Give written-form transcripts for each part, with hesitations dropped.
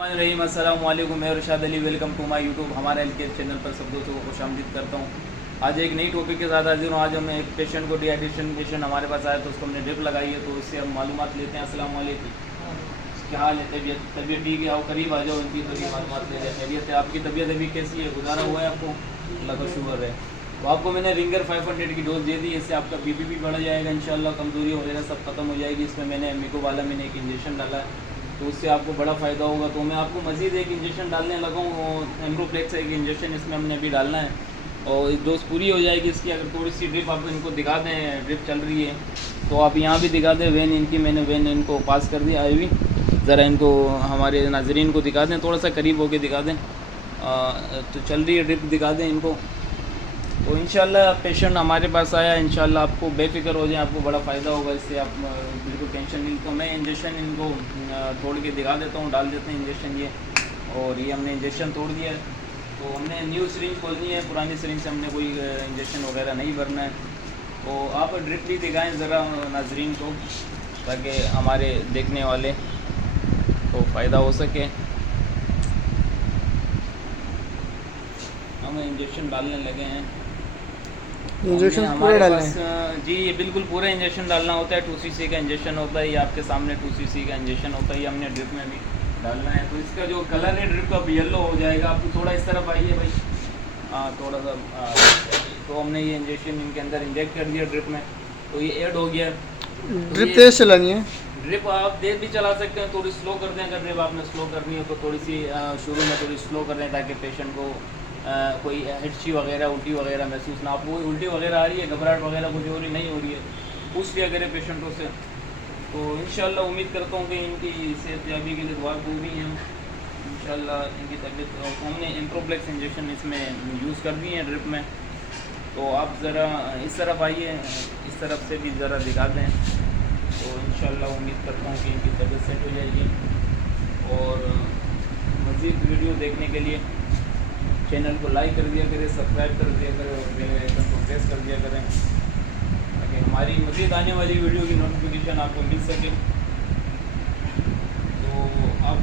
रहीम अस्सलाम वालेकुम, मैं Irshad Ali. Welcome to my YouTube. हमारे हेल्थ केयर चैनल पर सब दोस्तों को खुशामदीद करता हूँ। आज एक नई टॉपिक के साथ हाजिर हूँ। आज हमें एक पेशेंट को डिहाइड्रेशन पेशेंट हमारे पास आया तो उसको हमने ड्रिप लगाई है, तो इससे हम मालूमात लेते हैं। अस्सलाम वालेकुम, क्या हाल है? तबीयत ठीक है? आओ करीब आ जाओ, इनकी थोड़ी मालूमात ले लें। खैरियत है? आपकी तबीयत अभी कैसी है? गुजारा हुआ है आपको? अल्लाह का शुक्र है। तो आपको मैंने रिंगर 500 की डोज दे दी। इससे आपका बीपी भी बढ़ जाएगा इंशाल्लाह, कमज़ोरी वगैरह सब खत्म हो जाएगी। इसमें मैंने मिको वाला मैंने एक इंजेक्शन डाला है, तो उससे आपको बड़ा फ़ायदा होगा। तो मैं आपको मज़ीद एक इंजेक्शन डालने लगा हूँ, एम्ब्रोप्लेक्स एक इंजेक्शन इसमें हमने अभी डालना है, और डोज पूरी हो जाएगी इसकी। अगर थोड़ी सी ड्रिप आप इनको दिखा दें, ड्रिप चल रही है तो आप यहाँ भी दिखा दें। वेन इनकी मैंने वेन इनको पास कर दिया अभी। ज़रा इनको हमारे नाजरीन को दिखा दें, थोड़ा सा करीब होके दिखा दें। तो चल रही है ड्रिप, दिखा दें इनको। तो इंशाल्लाह पेशेंट हमारे पास आया, इंशाल्लाह आपको बेफिक्र हो जाए, आपको बड़ा फ़ायदा होगा इससे। आप बिल्कुल टेंशन नहीं। तो मैं इंजेक्शन इनको तोड़ के दिखा देता हूँ, डाल देते हैं इंजेक्शन ये। और ये हमने इंजेक्शन तोड़ दिया है, तो हमने न्यू सिरिंज खोलनी है, पुरानी सिरिंज से हमने कोई इंजेक्शन वगैरह नहीं भरना है। तो आप ड्रिप भी दिखाएँ ज़रा नाजरीन को, ताकि हमारे देखने वाले को फ़ायदा हो सके। हम इंजेक्शन डालने लगे हैं। इंजेक्शन पूरे डालने हैं? जी, ये बिल्कुल पूरा इंजेक्शन डालना होता है। 2 cc का इंजेक्शन होता है, ये आपके सामने 2 cc का इंजेक्शन होता है। ये हमने ड्रिप में भी डालना है। तो इसका जो कलर है ड्रिप का येलो हो जाएगा। आपको थोड़ा इस तरफ आइए भाई, हाँ थोड़ा सा। तो हमने ये इंजेक्शन इनके अंदर इंजेक्ट कर दिया ड्रिप में, तो ये ऐड हो गया। तो ड्रिप तेज चलानी है? ड्रिप आप तेज भी चला सकते हैं, थोड़ी स्लो कर दें। अगर ड्रिप आपने स्लो करनी हो तो थोड़ी सी शुरू में थोड़ी स्लो कर दें, ताकि पेशेंट को कोई हिचकी वगैरह उल्टी वगैरह महसूस ना। आपको कोई उल्टी वगैरह आ रही है, घबराहट वगैरह कुछ हो रही नहीं हो रही है, पूछ लिया करें पेशेंटों से। तो इंशाल्लाह उम्मीद करता हूँ कि इनकी सेहतयाबी के लिए दुआ पूरी है इंशाल्लाह। इनकी तबीयत, हमने एम्ब्रोप्लेक्स इंजेक्शन इसमें यूज़ कर दिए हैं ड्रिप में। तो आप ज़रा इस तरफ आइए, इस तरफ से भी ज़रा दिखा दें। तो इंशाल्लाह उम्मीद करता हूँ कि इनकी तबीयत सेट हो जाएगी। और मज़ीद वीडियो देखने के लिए चैनल को लाइक कर दिया करें, सब्सक्राइब कर दिया करें, और बेल आइकन को प्रेस कर दिया करें, ताकि हमारी मज़ीद आने वाली वीडियो की नोटिफिकेशन आपको मिल सके। तो आप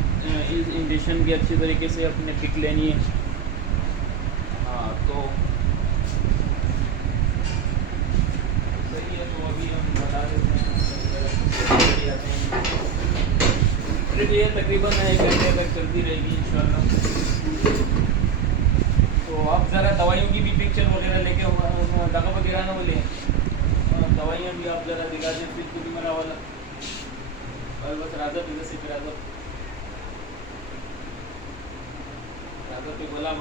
इस इंजेक्शन की अच्छी तरीके से अपने पिक लेनी है। हाँ तो सही है। तो अभी हम बता देते हैं ट्रिप ये तकरीबन 1 घंटे तक चलती रहेगी इंशाल्लाह। तो आप ज़रा दवाइयों की भी पिक्चर वगैरह लेके दगा वगैरह ना बोले, दवाइयाँ भी आप ज़रा दिखा दें। फिर कुछ मरा वाला और बस राजा पे से राजा पे बोला।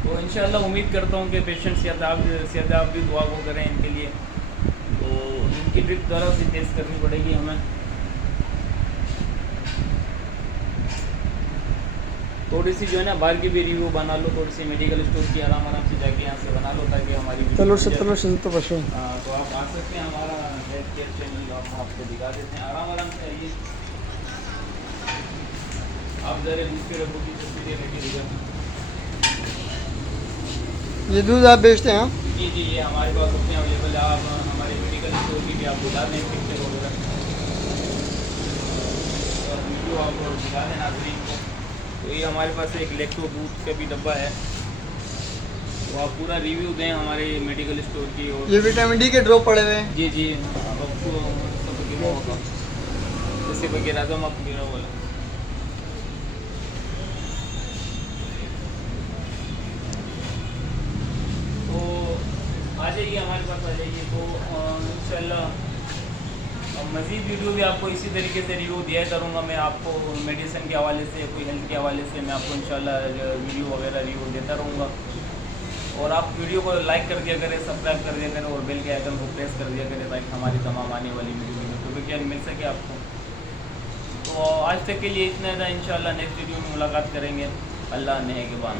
तो इंशाल्लाह उम्मीद करता हूँ कि पेशेंट सेहत भी दुआ को करें इनके लिए। तो इनकी ड्रिप ज़रा सी तेज़ करनी पड़ेगी हमें। थोड़ी सी जो है ना बाहर की भी रिव्यू बना लो, थोड़ी सी मेडिकल स्टोर की आराम से जाके यहाँ से बना लो, ताकि हमारी चलो तो आप आ सकते हैं। हमारा हेल्थ केयर चैनल हम आपको दिखा देते हैं। आराम से आइए। आप ज़रा दूसरे रबों की तस्वीरें लेके दिखा। ये दूध आप बेचते हैं? जी जी, ये हमारे पास होते हैं अवेलेबल। आप हमारे मेडिकल स्टोर की भी आप दिखा दें पिक्चर वगैरह, और वीडियो आप दिखा दें नाज़रीन को। तो ये हमारे पास एक लैक्टो दूध का भी डब्बा है, तो आप पूरा रिव्यू दें हमारे मेडिकल स्टोर की। और ये विटामिन डी के ड्रॉप पड़े हुए हैं? जी जी, आपको सब गिरा होगा, जैसे वगैरह तो हम आपको गिरा बोला। तो आ जाइए, हमारे पास आ जाइए। तो इंशाल्लाह मज़ीद वीडियो भी आपको इसी तरीके से रिव्यू दिया करूँगा। मैं आपको मेडिसिन के हवाले से, कोई हेल्थ के हवाले से मैं आपको इंशाल्लाह वीडियो वगैरह रिव्यू देता रहूँगा। और आप वीडियो को लाइक कर दिया करें, सब्सक्राइब कर दिया करें, और बेल के आइकन को प्रेस कर दिया करें, ताकि हमारी तमाम आने वाली वीडियो की नोटिफिकेशन मिल सके आपको। तो आज तक के लिए इतना था। इंशाल्लाह नेक्स्ट वीडियो में मुलाकात करेंगे। अल्लाह नेगहबान।